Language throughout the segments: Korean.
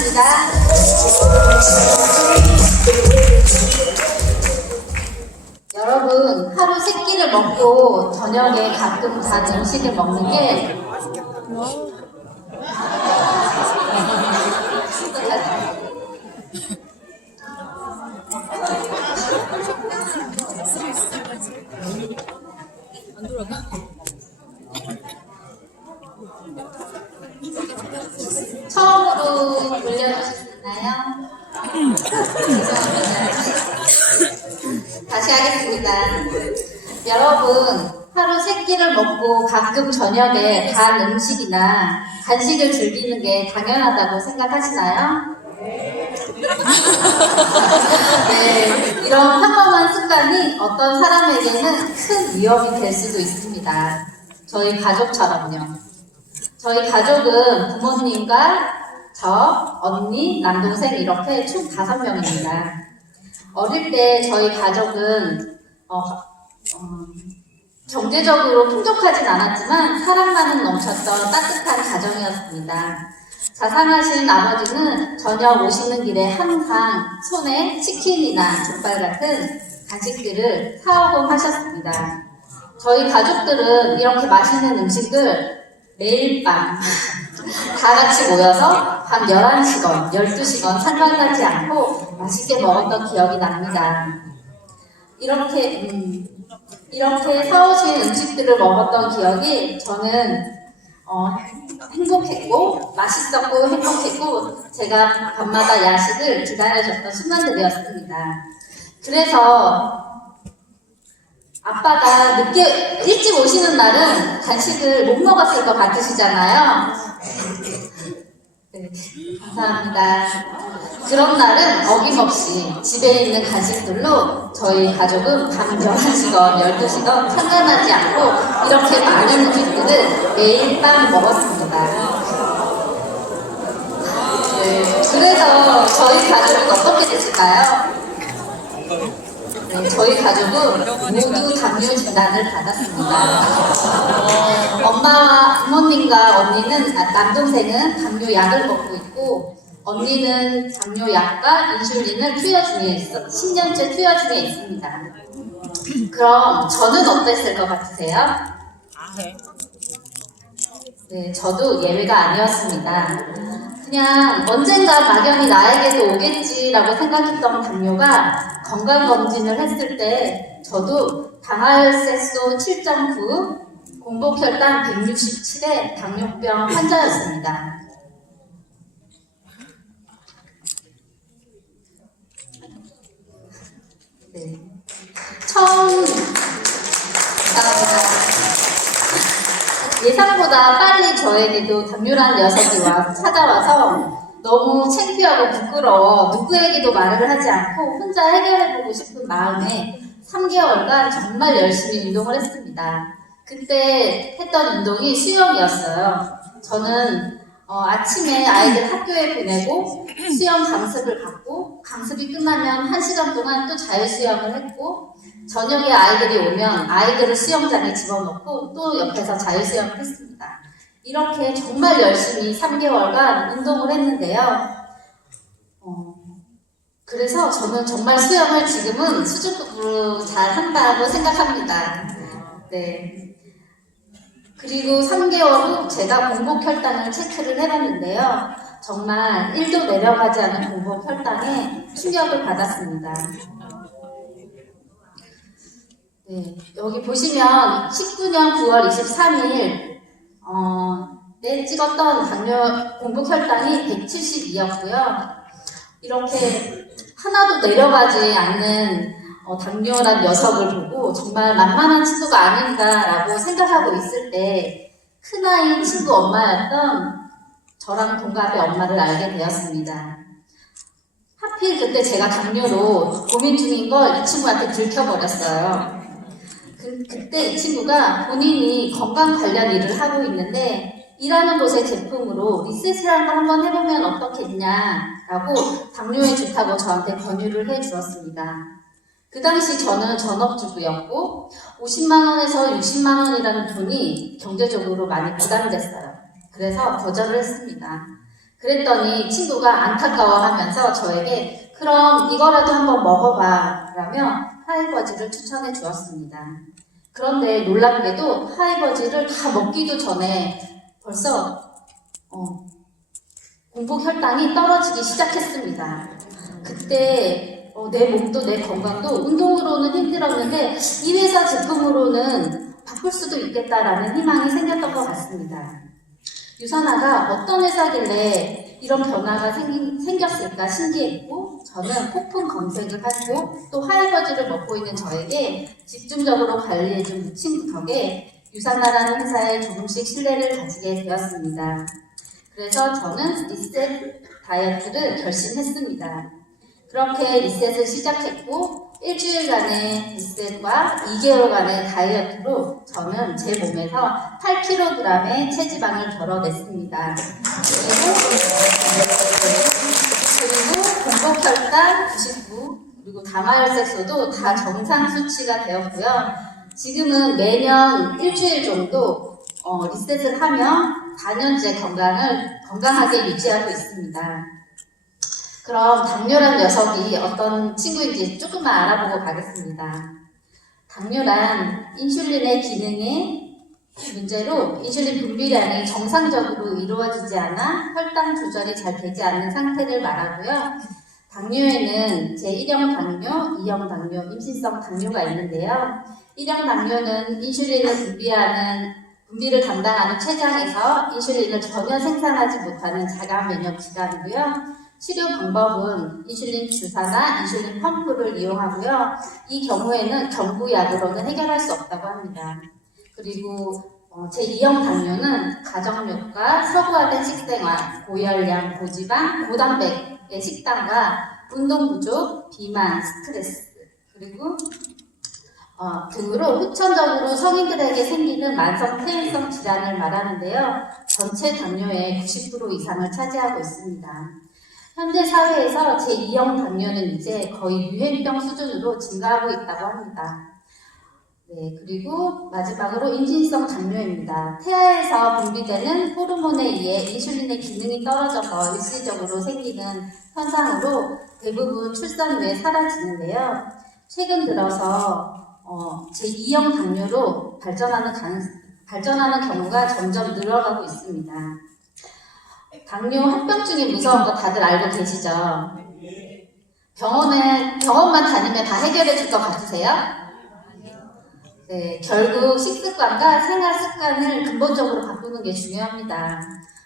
감사합니다. 여러분, 하루 3끼를 먹고 저녁에 가끔 단 음식을 먹는 게 안 돌아가? 처음으로 올려주시나요? 다시 하겠습니다. 여러분, 하루 3끼를 먹고 가끔 저녁에 단 음식이나 간식을 즐기는 게 당연하다고 생각하시나요? 네, 이런 평범한 습관이 어떤 사람에게는 큰 위협이 될 수도 있습니다. 저희 가족처럼요. 저희 가족은 부모님과 저, 언니, 남동생 이렇게 총 5명입니다. 어릴 때 저희 가족은 경제적으로 풍족하진 않았지만 사랑만은 넘쳤던 따뜻한 가정이었습니다. 자상하신 아버지는 저녁 오시는 길에 항상 손에 치킨이나 족발 같은 간식들을 사오곤 하셨습니다. 저희 가족들은 이렇게 맛있는 음식을 매일 밤 다 같이 모여서 밤 11시건 12시건 상관하지 않고 맛있게 먹었던 기억이 납니다. 이렇게 사오신 음식들을 먹었던 기억이 저는 행복했고 맛있었고 행복했고 제가 밤마다 야식을 기다려줬던 순간들이었습니다. 그래서 아빠가 일찍 오시는 날은 간식을 못 먹었을 것 같으시잖아요. 네, 감사합니다. 그런 날은 어김없이 집에 있는 간식들로 저희 가족은 밤 11시건 12시건 상관하지 않고 이렇게 많은 음식들을 매일 밤 먹었습니다. 네, 그래서 저희 가족은 어떻게 됐을까요? 네, 저희 가족은 모두 당뇨 진단을 받았습니다. 엄마와 부모님과 언니는, 남동생은 당뇨약을 먹고 있고 언니는 당뇨약과 인슐린을 투여 중에 10년째 투여 중에 있습니다. 그럼 저는 어땠을 것 같으세요? 네, 저도 예외가 아니었습니다. 그냥 언젠가 막연히 나에게도 오겠지라고 생각했던 당뇨가 건강검진을 했을 때 저도 당화혈색소 7.9, 공복혈당 167의 당뇨병 환자였습니다. 네. 예상보다 빨리 저에게도 당뇨라는 녀석이 찾아와서 너무 창피하고 부끄러워 누구에게도 말을 하지 않고 혼자 해결해보고 싶은 마음에 3개월간 정말 열심히 운동을 했습니다. 그때 했던 운동이 수영이었어요. 저는 아침에 아이들 학교에 보내고 수영 강습을 받고 강습이 끝나면 1시간 동안 또 자유수영을 했고 저녁에 아이들이 오면 아이들을 수영장에 집어넣고 또 옆에서 자유수영을 했습니다. 이렇게 정말 열심히 3개월간 운동을 했는데요. 그래서 저는 정말 수영을 지금은 수준급으로 잘 한다고 생각합니다. 네. 그리고 3개월 후 제가 공복혈당을 체크를 해봤는데요. 정말 1도 내려가지 않은 공복혈당에 충격을 받았습니다. 네, 여기 보시면 19년 9월 23일 때 찍었던 공복혈당이 172였고요. 이렇게 하나도 내려가지 않는 당뇨란 녀석을 보고 정말 만만한 친구가 아닌가라고 생각하고 있을 때 큰아이 친구 엄마였던 저랑 동갑의 엄마를 알게 되었습니다. 하필 그때 제가 당뇨로 고민 중인 걸 이 친구한테 들켜버렸어요. 그때 이 친구가 본인이 건강 관련 일을 하고 있는데 일하는 곳의 제품으로 리셋이라는 걸 한번 해보면 어떻겠냐라고 당뇨에 좋다고 저한테 권유를 해주었습니다. 그 당시 저는 전업주부였고 50만 원에서 60만 원이라는 돈이 경제적으로 많이 부담됐어요. 그래서 거절을 했습니다. 그랬더니 친구가 안타까워하면서 저에게 그럼 이거라도 한번 먹어봐 라며 하이버지를 추천해 주었습니다. 그런데 놀랍게도 하이버지를 다 먹기도 전에 벌써 공복 혈당이 떨어지기 시작했습니다. 그때 내 몸도 내 건강도 운동으로는 힘들었는데 이 회사 제품으로는 바꿀 수도 있겠다라는 희망이 생겼던 것 같습니다. 유산화가 어떤 회사길래 이런 변화가 생겼을까 신기했고 저는 폭풍 검색을 하고 또 하이버지를 먹고 있는 저에게 집중적으로 관리해준 친구 덕에 유산화라는 회사에 조금씩 신뢰를 가지게 되었습니다. 그래서 저는 리셋 다이어트를 결심했습니다. 그렇게 리셋을 시작했고 일주일간의 리셋과 2개월간의 다이어트로 저는 제 몸에서 8kg의 체지방을 덜어냈습니다. 그리고 공복혈당 99, 그리고 담화혈색소도 다 정상 수치가 되었고요. 지금은 매년 일주일 정도 리셋을 하며 4년째 건강하게 유지하고 있습니다. 그럼 당뇨란 녀석이 어떤 친구인지 조금만 알아보고 가겠습니다. 당뇨란 인슐린의 기능의 문제로 인슐린 분비량이 정상적으로 이루어지지 않아 혈당 조절이 잘 되지 않는 상태를 말하고요. 당뇨에는 제1형 당뇨, 2형 당뇨, 임신성 당뇨가 있는데요. 1형 당뇨는 인슐린을 분비를 담당하는 췌장에서 인슐린을 전혀 생산하지 못하는 자가 면역 질환이고요. 치료 방법은 인슐린 주사나 인슐린 펌프를 이용하고요. 이 경우에는 경구약으로는 해결할 수 없다고 합니다. 그리고 제2형 당뇨는 가정욕과 서구화된 식생활, 고열량, 고지방, 고단백의 식단과 운동 부족, 비만, 스트레스, 그리고 등으로 후천적으로 성인들에게 생기는 만성 퇴행성 질환을 말하는데요. 전체 당뇨의 90% 이상을 차지하고 있습니다. 현대 사회에서 제2형 당뇨는 이제 거의 유행병 수준으로 증가하고 있다고 합니다. 네, 그리고 마지막으로 임신성 당뇨입니다. 태아에서 분비되는 호르몬에 의해 인슐린의 기능이 떨어져서 일시적으로 생기는 현상으로 대부분 출산 후에 사라지는데요. 최근 들어서 제2형 당뇨로 발전하는 경우가 점점 늘어가고 있습니다. 당뇨 합병증이 무서운 거 다들 알고 계시죠? 병원만 다니면 다 해결해 줄 것 같으세요? 네, 결국 식습관과 생활 습관을 근본적으로 바꾸는 게 중요합니다.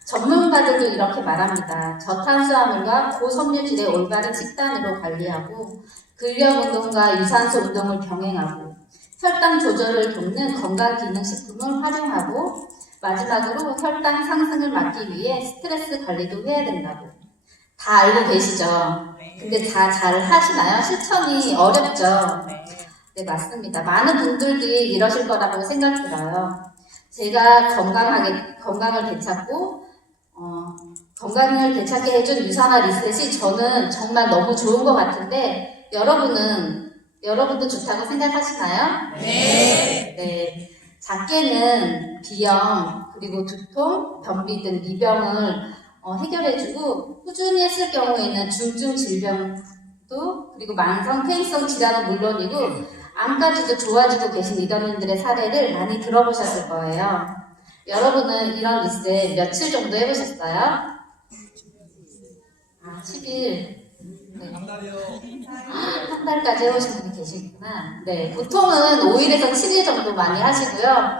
전문가들도 이렇게 말합니다. 저탄수화물과 고섬유질의 올바른 식단으로 관리하고 근력 운동과 유산소 운동을 병행하고 혈당 조절을 돕는 건강기능식품을 활용하고 마지막으로 혈당 상승을 막기 위해 스트레스 관리도 해야 된다고. 다 알고 계시죠? 근데 다 잘 하시나요? 실천이 어렵죠? 네, 맞습니다. 많은 분들이 이러실 거라고 생각 들어요. 제가 건강을 되찾고, 건강을 되찾게 해준 유산화 리셋이 저는 정말 너무 좋은 것 같은데, 여러분도 좋다고 생각하시나요? 네. 네. 작게는 비염, 그리고 두통, 변비 등 미병을 해결해주고, 꾸준히 했을 경우에는 중증 질병도, 그리고 만성 퇴행성 질환은 물론이고, 암까지도 좋아지고 계신 리더님들의 사례를 많이 들어보셨을 거예요. 여러분은 이런 리셋 며칠 정도 해보셨어요? 10일. 네. 한 달까지 해오신 분이 계시구나. 네, 보통은 5일에서 7일 정도 많이 하시고요.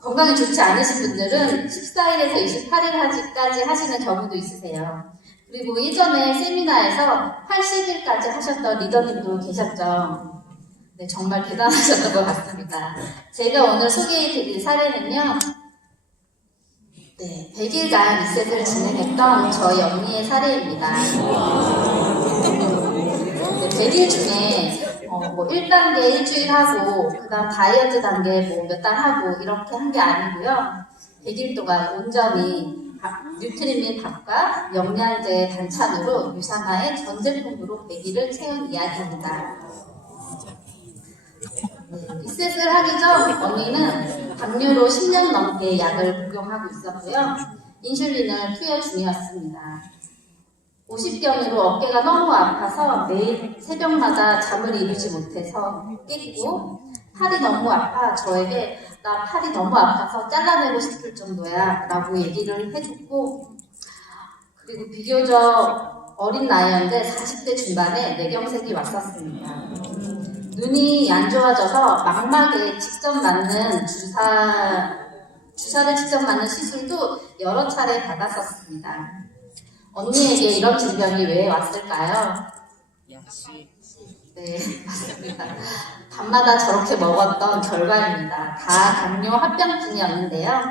건강이 좋지 않으신 분들은 14일에서 28일까지 하시는 경우도 있으세요. 그리고 예전에 세미나에서 80일까지 하셨던 리더님도 계셨죠. 네, 정말 대단하셨던 것 같습니다. 제가 오늘 소개해드릴 사례는요. 네, 100일간 리셋을 진행했던 저희 언니의 사례입니다. 네, 100일 중에 1단계 일주일 하고 그 다음 다이어트 단계 몇 달 하고 이렇게 한 게 아니고요. 100일 동안 온전히 뉴트리 및 밥과 영양제 단찬으로 유산화의 전 제품으로 100일을 채운 이야기입니다. 리셋을 하기 전 언니는 당뇨로 10년 넘게 약을 복용하고 있었고요. 인슐린을 투여 중이었습니다. 50경으로 어깨가 너무 아파서 매일 새벽마다 잠을 이루지 못해서 깨고, 팔이 너무 아파 저에게 나 팔이 너무 아파서 잘라내고 싶을 정도야 라고 얘기를 해줬고, 그리고 비교적 어린 나이였는데 40대 중반에 뇌경색이 왔었습니다. 눈이 안 좋아져서 망막에 직접 맞는 주사를 직접 맞는 시술도 여러 차례 받았었습니다. 언니에게 이런 질병이 왜 왔을까요? 네, 맞습니다. 밤마다 저렇게 먹었던 결과입니다. 다 당뇨 합병증이었는데요.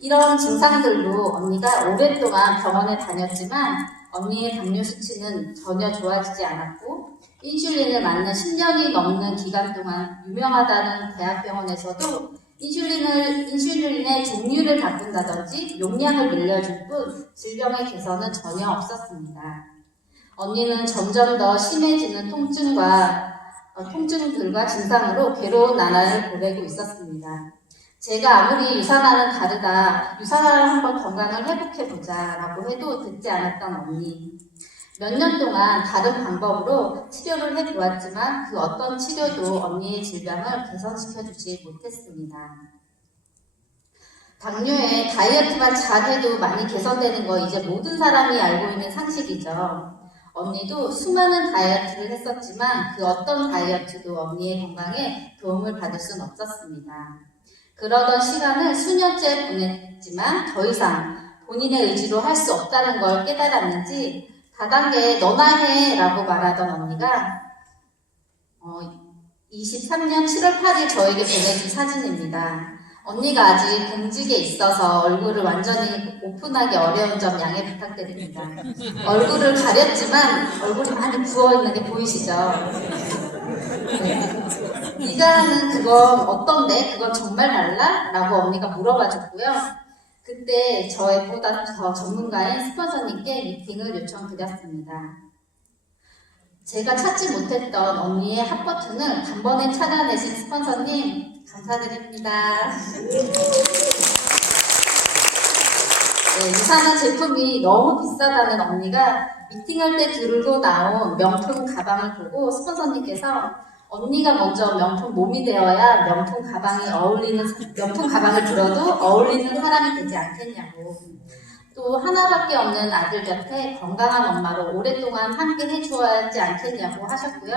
이런 증상들로 언니가 오랫동안 병원에 다녔지만 언니의 당뇨 수치는 전혀 좋아지지 않았고, 인슐린을 맞는 10년이 넘는 기간 동안 유명하다는 대학병원에서도 인슐린의 종류를 바꾼다든지 용량을 늘려줄 뿐 질병의 개선은 전혀 없었습니다. 언니는 점점 더 심해지는 통증들과 증상으로 괴로운 나날을 보내고 있었습니다. 제가 아무리 유산화는 다르다, 유산화를 한번 건강을 회복해보자 라고 해도 듣지 않았던 언니. 몇 년 동안 다른 방법으로 치료를 해보았지만 그 어떤 치료도 언니의 질병을 개선시켜주지 못했습니다. 당뇨에 다이어트만 잘해도 많이 개선되는 거 이제 모든 사람이 알고 있는 상식이죠. 언니도 수많은 다이어트를 했었지만 그 어떤 다이어트도 언니의 건강에 도움을 받을 수는 없었습니다. 그러던 시간을 수년째 보냈지만 더 이상 본인의 의지로 할 수 없다는 걸 깨달았는지 다단계 너나 해 라고 말하던 언니가 23년 7월 8일 저에게 보내준 사진입니다. 언니가 아직 공직에 있어서 얼굴을 완전히 오픈하기 어려운 점 양해 부탁드립니다. 얼굴을 가렸지만 얼굴이 많이 부어있는 게 보이시죠? 네. 네가 하는 그건 어떤데? 그건 정말 달라? 라고 언니가 물어봐줬고요. 그때 저희보다 더 전문가인 스폰서님께 미팅을 요청드렸습니다. 제가 찾지 못했던 언니의 핫버튼을 단번에 찾아내신 스폰서님 감사드립니다. 네, 유산화 제품이 너무 비싸다는 언니가 미팅할 때 들고 나온 명품 가방을 보고 스폰서님께서 언니가 먼저 명품 몸이 되어야 명품 가방을 들어도 어울리는 사람이 되지 않겠냐고. 또 하나밖에 없는 아들 곁에 건강한 엄마로 오랫동안 함께 해주어야 하지 않겠냐고 하셨고요.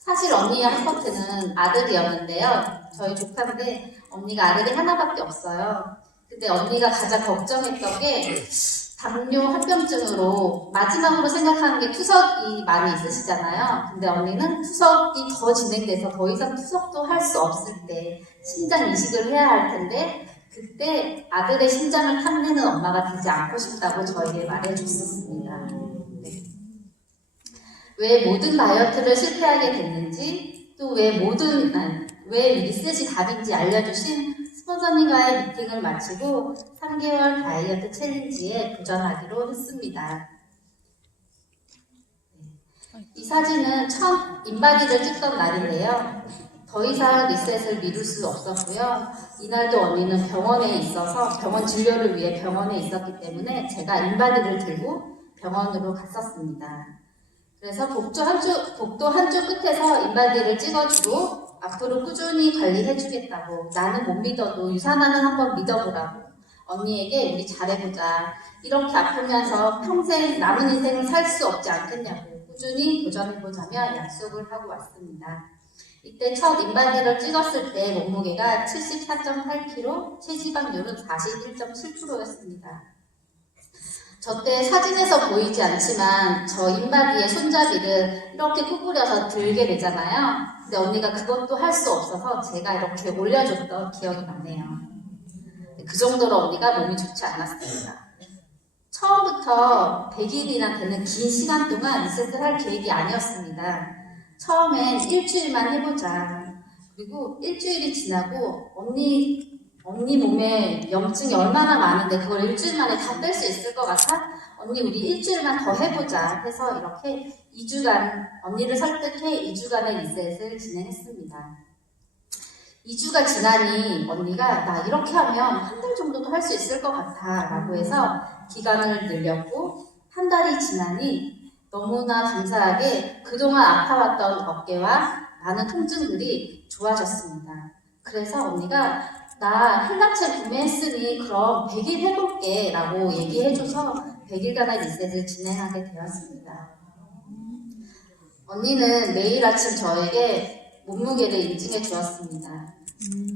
사실 언니의 핫버튼은 아들이었는데요. 저희 조카인데 언니가 아들이 하나밖에 없어요. 근데 언니가 가장 걱정했던 게 당뇨 합병증으로 마지막으로 생각하는 게 투석이 많이 있으시잖아요. 근데 언니는 투석이 더 진행돼서 더 이상 투석도 할 수 없을 때 심장 이식을 해야 할 텐데 그때 아들의 심장을 탐내는 엄마가 되지 않고 싶다고 저에게 말해줬었습니다. 네. 왜 모든 다이어트를 실패하게 됐는지 또 왜 리셋이 답인지 알려주신 스폰서님과의 미팅을 마치고 3개월 다이어트 챌린지에 도전하기로 했습니다. 이 사진은 첫 인바디를 찍던 날인데요. 더 이상 리셋을 미룰 수 없었고요. 이날도 언니는 병원에 있어서 병원 진료를 위해 병원에 있었기 때문에 제가 인바디를 들고 병원으로 갔었습니다. 그래서 복도 한쪽 끝에서 인바디를 찍어주고 앞으로 꾸준히 관리해주겠다고, 나는 못 믿어도 유산화는 한번 믿어보라고, 언니에게 우리 잘해보자, 이렇게 아프면서 평생 남은 인생을 살 수 없지 않겠냐고 꾸준히 도전해보자며 약속을 하고 왔습니다. 이때 첫 인바디를 찍었을 때 몸무게가 74.8kg, 체지방률은 41.7%였습니다. 저 때 사진에서 보이지 않지만 저 인바디의 손잡이를 이렇게 구부려서 들게 되잖아요. 근데 언니가 그것도 할 수 없어서 제가 이렇게 올려줬던 기억이 나네요. 그 정도로 언니가 몸이 좋지 않았습니다. 처음부터 100일이나 되는 긴 시간 동안 리셋을 할 계획이 아니었습니다. 처음엔 일주일만 해보자. 그리고 일주일이 지나고 언니 몸에 염증이 얼마나 많은데 그걸 일주일 만에 다 뺄 수 있을 것 같아? 언니 우리 일주일만 더 해보자 해서 이렇게 2주간 언니를 설득해 2주간의 리셋을 진행했습니다. 2주가 지나니 언니가 나 이렇게 하면 한 달 정도도 할 수 있을 것 같아 라고 해서 기간을 늘렸고, 한 달이 지나니 너무나 감사하게 그동안 아파왔던 어깨와 많은 통증들이 좋아졌습니다. 그래서 언니가 나 헬라체 구매했으니 그럼 100일 해볼게 라고 얘기해줘서 100일간의 리셋을 진행하게 되었습니다. 언니는 매일 아침 저에게 몸무게를 인증해 주었습니다.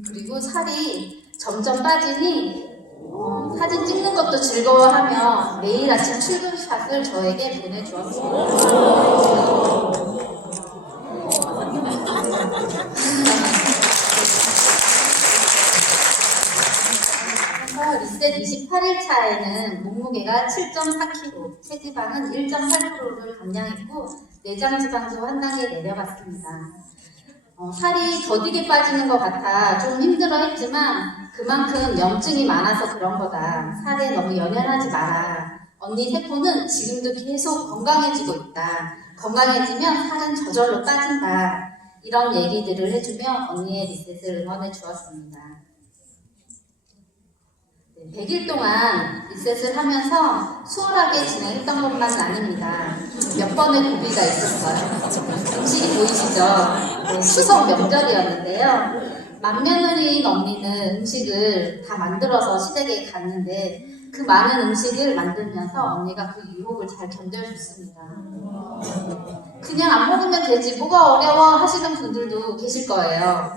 그리고 살이 점점 빠지니 사진 찍는 것도 즐거워하며 매일 아침 출근샷을 저에게 보내주었습니다. 리셋 28일 차에는 몸무게가 7.4kg, 체지방은 1.8%를 감량했고 내장 지방도 한 단계 내려갔습니다. 살이 더디게 빠지는 것 같아 좀 힘들어했지만 그만큼 염증이 많아서 그런 거다. 살에 너무 연연하지 마라. 언니 세포는 지금도 계속 건강해지고 있다. 건강해지면 살은 저절로 빠진다. 이런 얘기들을 해주며 언니의 리셋을 응원해 주었습니다. 100일 동안 리셋을 하면서 수월하게 진행했던 것만 아닙니다. 몇 번의 고비가 있었어요. 음식이 보이시죠? 네, 추석 명절이었는데요. 맏며느리인 언니는 음식을 다 만들어서 시댁에 갔는데 그 많은 음식을 만들면서 언니가 그 유혹을 잘 견뎌줬습니다. 그냥 안 먹으면 되지 뭐가 어려워 하시는 분들도 계실 거예요.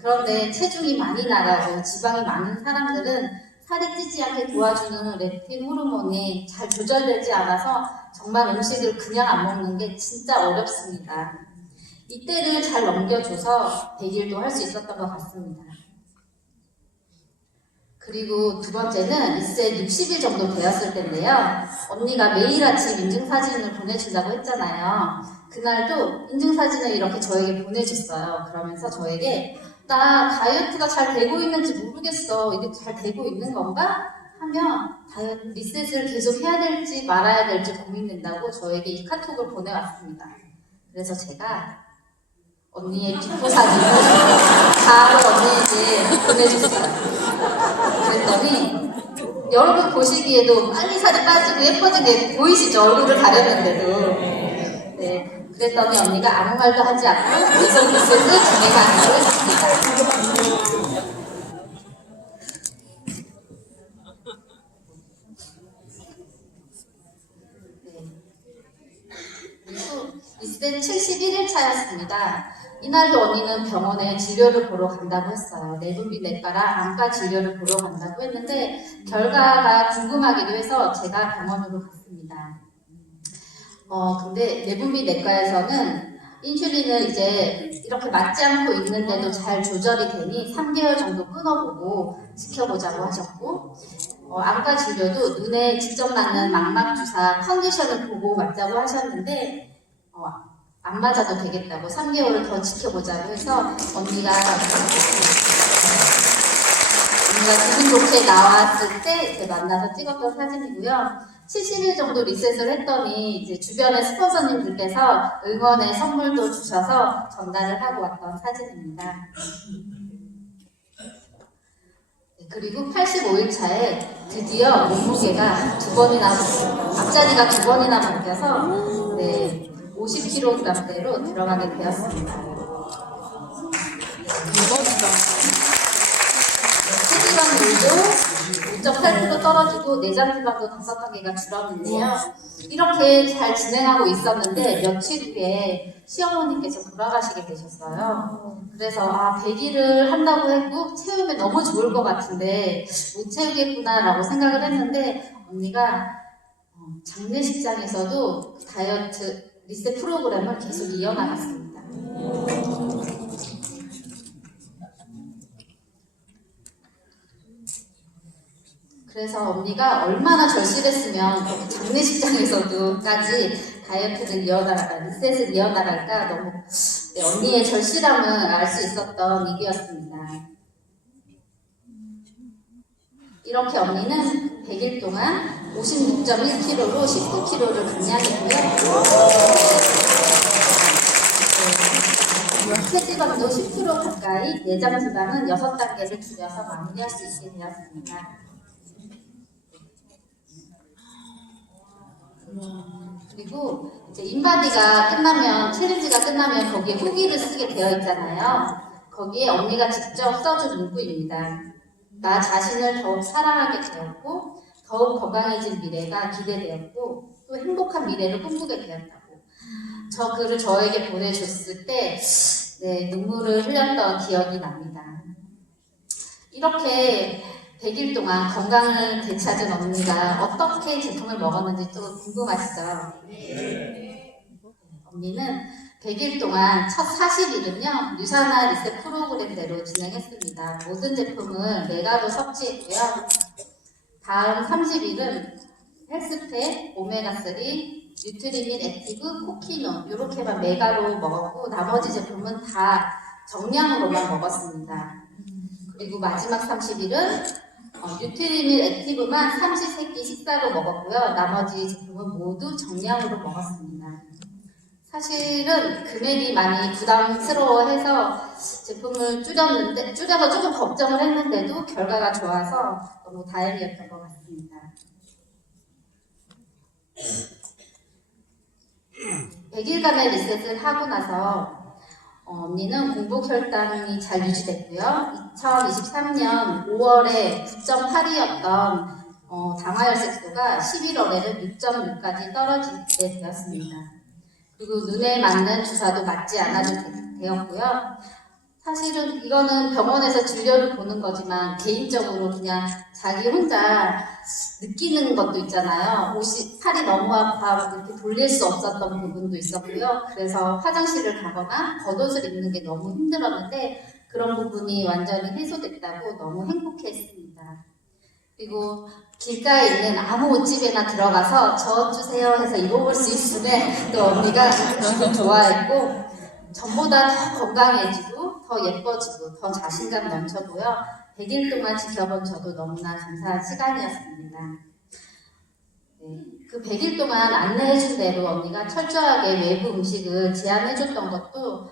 그런데 체중이 많이 나가고 지방이 많은 사람들은 살이 찌지 않게 도와주는 렙틴 호르몬이 잘 조절되지 않아서 정말 음식을 그냥 안 먹는 게 진짜 어렵습니다. 이때를 잘 넘겨줘서 100일도 할 수 있었던 것 같습니다. 그리고 두 번째는 리셋 60일 정도 되었을 텐데요. 언니가 매일 아침 인증사진을 보내준다고 했잖아요. 그날도 인증사진을 이렇게 저에게 보내줬어요. 그러면서 저에게 나 다이어트가 잘 되고 있는지 모르겠어. 이게 잘 되고 있는 건가? 하면 다이어트 리셋을 계속 해야 될지 말아야 될지 고민된다고 저에게 이 카톡을 보내왔습니다. 그래서 제가 언니의 비포 사진을 바로 언니에게 보내줬어요. 그랬더니 여러분 보시기에도 빨리 살이 빠지고 예뻐진 게 보이시죠? 얼굴을 가렸는데도. 네. 그랬더니 언니가 아무 말도 하지 않고 계속 리셋을 진행하기로 했습니다. 리셋 71일 차였습니다. 이날도 언니는 병원에 진료를 보러 간다고 했어요. 내분비내과랑 안과 진료를 보러 간다고 했는데 결과가 궁금하기도 해서 제가 병원으로 갔습니다. 근데 내분비내과에서는 인슐린을 이제 이렇게 맞지 않고 있는데도 잘 조절이 되니 3개월 정도 끊어보고 지켜보자고 하셨고, 안과 진료도 눈에 직접 맞는 망막주사 컨디션을 보고 맞자고 하셨는데 안 맞아도 되겠다고 3개월을 더 지켜보자고 해서 언니가 기분 좋게 나왔을 때 이제 만나서 찍었던 사진이고요. 70일 정도 리셋을 했더니 이제 주변의 스폰서님들께서 응원의 선물도 주셔서 전달을 하고 왔던 사진입니다. 그리고 85일 차에 드디어 몸무게가 앞자리가 2번이나 바뀌어서 50kg대로 들어가게 되었습니다. 체지방률도 5.8% 떨어지고 내장 지방도 5단계가 줄었는데요. 이렇게 잘 진행하고 있었는데 며칠 후에 시어머니께서 돌아가시게 되셨어요. 그래서 100일을 한다고 했고 채우면 너무 좋을 것 같은데 못 채우겠구나 라고 생각을 했는데 언니가 장례식장에서도 다이어트 리셋 프로그램을 계속 이어나갔습니다. 그래서 언니가 얼마나 절실했으면 장례식장에서도까지 다이어트를 리셋을 이어나갈까 너무 언니의 절실함을 알 수 있었던 일이었습니다. 이렇게 언니는 100일 동안 56.1kg로 19kg를 감량했고요. 체지방 혈지방도 10% 가까이, 내장지방은 6단계를 줄여서 마무리할 수 있게 되었습니다. 그리고 이제 인바디가 끝나면, 챌린지가 끝나면 거기에 후기를 쓰게 되어 있잖아요. 거기에 언니가 직접 써준 문구입니다. 나 자신을 더욱 사랑하게 되었고, 더욱 건강해진 미래가 기대되었고, 또 행복한 미래를 꿈꾸게 되었다고. 저 글을 저에게 보내줬을 때 눈물을 흘렸던 기억이 납니다. 이렇게 100일 동안 건강을 되찾은 언니가 어떻게 제품을 먹었는지 또 궁금하시죠? 언니는 100일 동안 첫 40일은요, 유산화 리셋 프로그램대로 진행했습니다. 모든 제품을 메가로 섭취했고요. 다음 30일은 헬스팩, 오메가3, 뉴트리민 액티브, 코키논 이렇게만 메가로 먹었고 나머지 제품은 다 정량으로만 먹었습니다. 그리고 마지막 30일은 뉴트리민 액티브만 삼시세끼 식사로 먹었고요. 나머지 제품은 모두 정량으로 먹었습니다. 사실은 금액이 많이 부담스러워해서 제품을 줄여서 조금 걱정을 했는데도 결과가 좋아서 너무 다행이었던 것 같습니다. 100일간의 리셋을 하고 나서 언니는 공복 혈당이 잘 유지됐고요. 2023년 5월에 9.8이었던 당화혈색소가 11월에는 6.6까지 떨어지게 되었습니다. 그리고 눈에 맞는 주사도 맞지 않아도 되었고요. 사실은 이거는 병원에서 진료를 보는 거지만 개인적으로 그냥 자기 혼자 느끼는 것도 있잖아요. 팔이 너무 아파 이렇게 돌릴 수 없었던 부분도 있었고요. 그래서 화장실을 가거나 겉옷을 입는 게 너무 힘들었는데 그런 부분이 완전히 해소됐다고 너무 행복했습니다. 그리고 길가에 있는 아무 옷집에나 들어가서 저 주세요 해서 입어볼 수 있으면 또 언니가 너무 좋아했고 전보다 더 건강해지고 더 예뻐지고 더 자신감 넘쳐보여 100일 동안 지켜본 저도 너무나 감사한 시간이었습니다. 그 100일 동안 안내해준 대로 언니가 철저하게 외부 음식을 제한해줬던 것도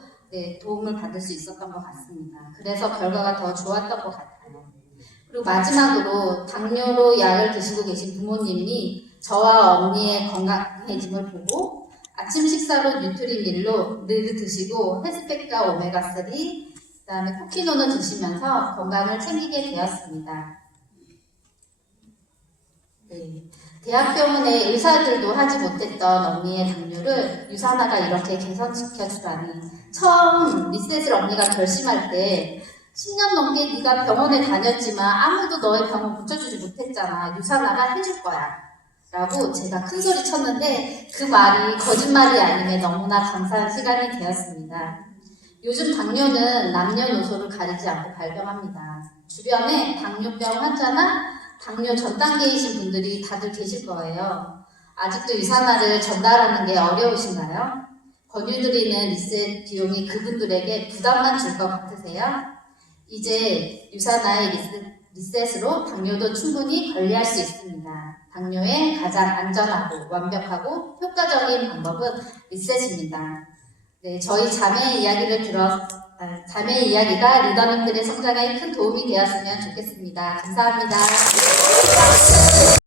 도움을 받을 수 있었던 것 같습니다. 그래서 결과가 더 좋았던 것 같아요. 그리고 마지막으로 당뇨로 약을 드시고 계신 부모님이 저와 언니의 건강해짐을 보고 아침 식사로 뉴트리밀로 늘 드시고 헬스팩과 오메가3 그 다음에 코키논을 드시면서 건강을 챙기게 되었습니다. 대학병원의 의사들도 하지 못했던 언니의 당뇨를 유산화가 이렇게 개선시켜주다니. 처음 리셋을 언니가 결심할 때 10년 넘게 네가 병원에 다녔지만 아무도 너의 병을 고쳐주지 못했잖아. 유산화가 해줄 거야. 라고 제가 큰 소리 쳤는데 그 말이 거짓말이 아님에 너무나 감사한 시간이 되었습니다. 요즘 당뇨는 남녀노소를 가리지 않고 발병합니다. 주변에 당뇨병 환자나 당뇨 전 단계이신 분들이 다들 계실 거예요. 아직도 유산화를 전달하는 게 어려우신가요? 권유드리는 리셋 비용이 그분들에게 부담만 줄 것 같으세요? 이제 유산화의 리셋으로 당뇨도 충분히 관리할 수 있습니다. 당뇨의 가장 안전하고 완벽하고 효과적인 방법은 리셋입니다. 저희 자매의 이야기가 리더님들의 성장에 큰 도움이 되었으면 좋겠습니다. 감사합니다.